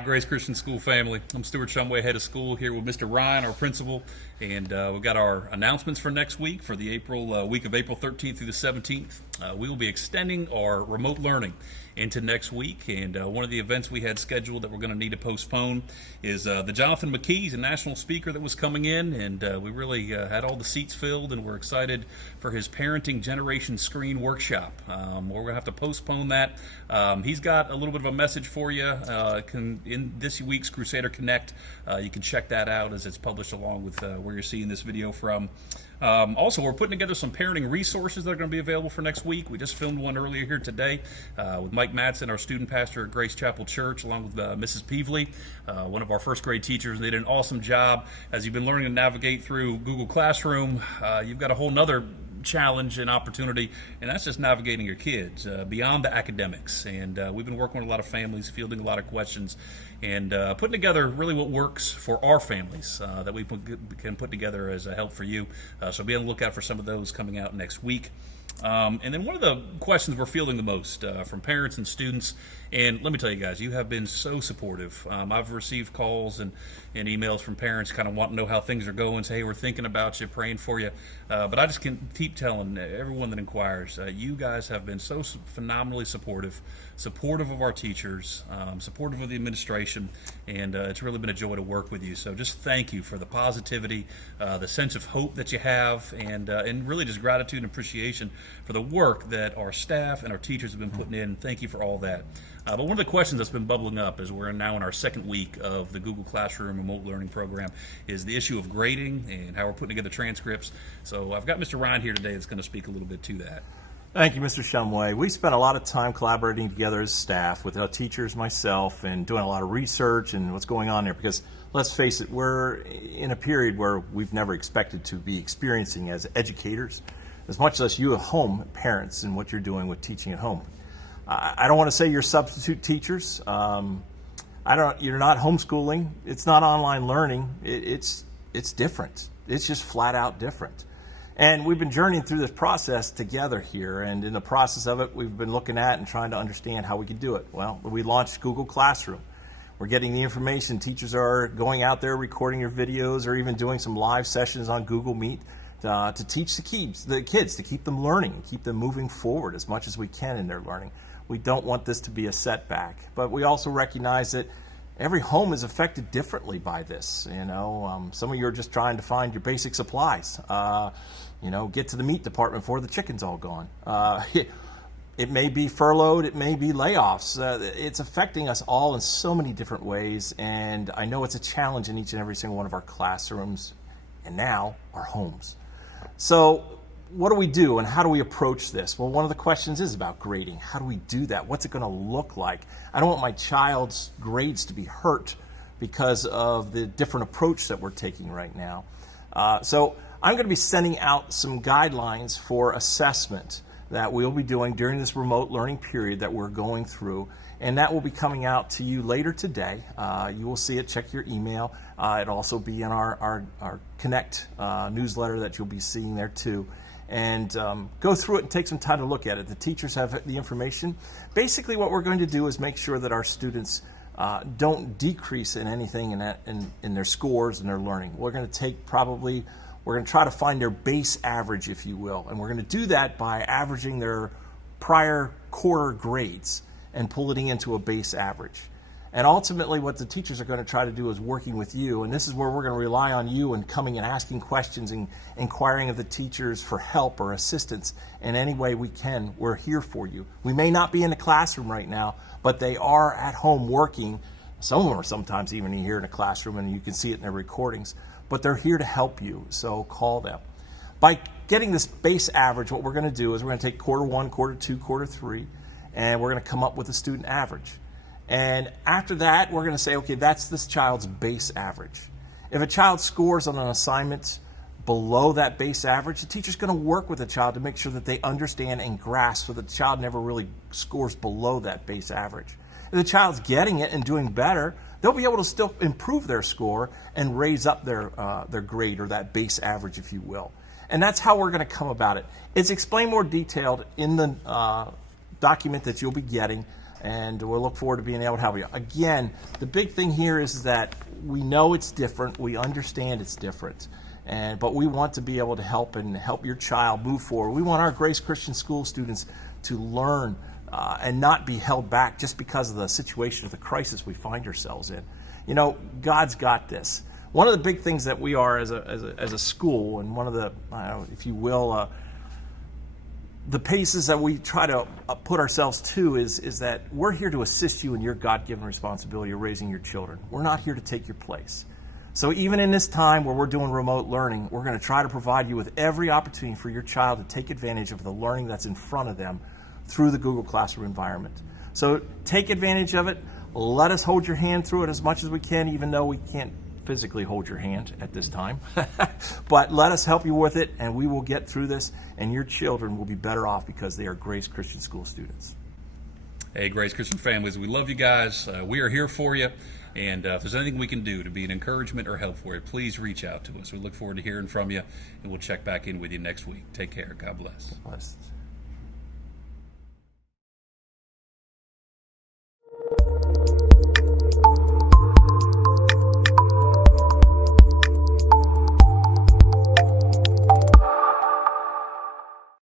Hi, Grace Christian School family. I'm Stuart Shumway, head of school, here with Mr. Ryan, our principal, and we've got our announcements for next week, for the week of April 13th through the 17th. We will be extending our remote learning into next week, and one of the events we had scheduled that we're going to need to postpone is the Jonathan McKee. He's a national speaker that was coming in, and we really had all the seats filled, and we're excited for his Parenting Generation Screen workshop. We're going to have to postpone that. He's got a little bit of a message for you in this week's Crusader Connect. You can check that out as it's published along with where you're seeing this video from. Also, we're putting together some parenting resources that are going to be available for next week. We just filmed one earlier here today with Mike Madsen, our student pastor at Grace Chapel Church, along with Mrs. Peevely, one of our first grade teachers. They did an awesome job. As you've been learning to navigate through Google Classroom, you've got a whole nother challenge and opportunity, and that's just navigating your kids beyond the academics. And we've been working with a lot of families, fielding a lot of questions, and putting together really what works for our families that we can put together as a help for you. So be on the lookout for some of those coming out next week. And then one of the questions we're fielding the most from parents and students, and let me tell you guys, you have been so supportive. I've received calls and emails from parents kind of wanting to know how things are going, say, hey, we're thinking about you, praying for you. But I just can keep telling everyone that inquires, you guys have been so phenomenally supportive of our teachers, supportive of the administration, and it's really been a joy to work with you. So just thank you for the positivity, the sense of hope that you have, and really just gratitude and appreciation for the work that our staff and our teachers have been putting in. Thank you for all that. But one of the questions that's been bubbling up as we're now in our second week of the Google Classroom remote learning program is the issue of grading and how we're putting together transcripts. So I've got Mr. Ryan here today that's going to speak a little bit to that. Thank you, Mr. Shumway. We spent a lot of time collaborating together as staff with our teachers, myself, and doing a lot of research and what's going on there, because let's face it, we're in a period where we've never expected to be experiencing as educators, as much as you at home, parents, and what you're doing with teaching at home. I don't want to say you're substitute teachers. You're not homeschooling. It's not online learning. It's different. It's just flat out different. And we've been journeying through this process together here, and in the process of it, we've been looking at and trying to understand how we could do it. Well, we launched Google Classroom. We're getting the information. Teachers are going out there recording your videos or even doing some live sessions on Google Meet to teach the kids, to keep them learning and keep them moving forward as much as we can in their learning. We don't want this to be a setback, but we also recognize that every home is affected differently by this. Some of you are just trying to find your basic supplies. Get to the meat department before the chicken's all gone. It may be furloughed, it may be layoffs. It's affecting us all in so many different ways, and I know it's a challenge in each and every single one of our classrooms and now our homes. So what do we do and how do we approach this? Well, one of the questions is about grading. How do we do that? What's it going to look like? I don't want my child's grades to be hurt because of the different approach that we're taking right now. So I'm going to be sending out some guidelines for assessment that we'll be doing during this remote learning period that we're going through, and that will be coming out to you later today. You will see it. Check your email. It'll also be in our Connect newsletter that you'll be seeing there too. And go through it and take some time to look at it. The teachers have the information. Basically, what we're going to do is make sure that our students don't decrease in anything in their scores and their learning. We're going to try to find their base average, if you will, and we're going to do that by averaging their prior quarter grades and pulling it into a base average. And ultimately, what the teachers are going to try to do is working with you, and this is where we're going to rely on you and coming and asking questions and inquiring of the teachers for help or assistance in any way we can. We're here for you. We may not be in the classroom right now, but they are at home working. Some of them are sometimes even here in the classroom, and you can see it in their recordings, but they're here to help you, so call them. By getting this base average, what we're going to do is we're going to take quarter one, quarter two, quarter three, and we're going to come up with a student average. And after that, we're going to say, okay, that's this child's base average. If a child scores on an assignment below that base average, the teacher's going to work with the child to make sure that they understand and grasp so that the child never really scores below that base average. If the child's getting it and doing better, they'll be able to still improve their score and raise up their grade, or that base average, if you will. And that's how we're going to come about it. It's explained more detailed in the document that you'll be getting. and we'll look forward to being able to help you. Again, the big thing here is that we know it's different. We understand it's different. But we want to be able to help your child move forward. We want our Grace Christian School students to learn and not be held back just because of the situation of the crisis we find ourselves in. You know, God's got this. One of the big things that we are as a school, and one of the, if you will, the paces that we try to put ourselves to is that we're here to assist you in your God-given responsibility of raising your children. We're not here to take your place. So even in this time where we're doing remote learning, we're going to try to provide you with every opportunity for your child to take advantage of the learning that's in front of them through the Google Classroom environment. So take advantage of it. Let us hold your hand through it as much as we can, even though we can't physically hold your hand at this time. But let us help you with it, and we will get through this, and your children will be better off because they are Grace Christian School students. Hey, Grace Christian families, we love you guys. We are here for you. And if there's anything we can do to be an encouragement or help for you, please reach out to us. We look forward to hearing from you, and we'll check back in with you next week. Take care. God bless. God bless.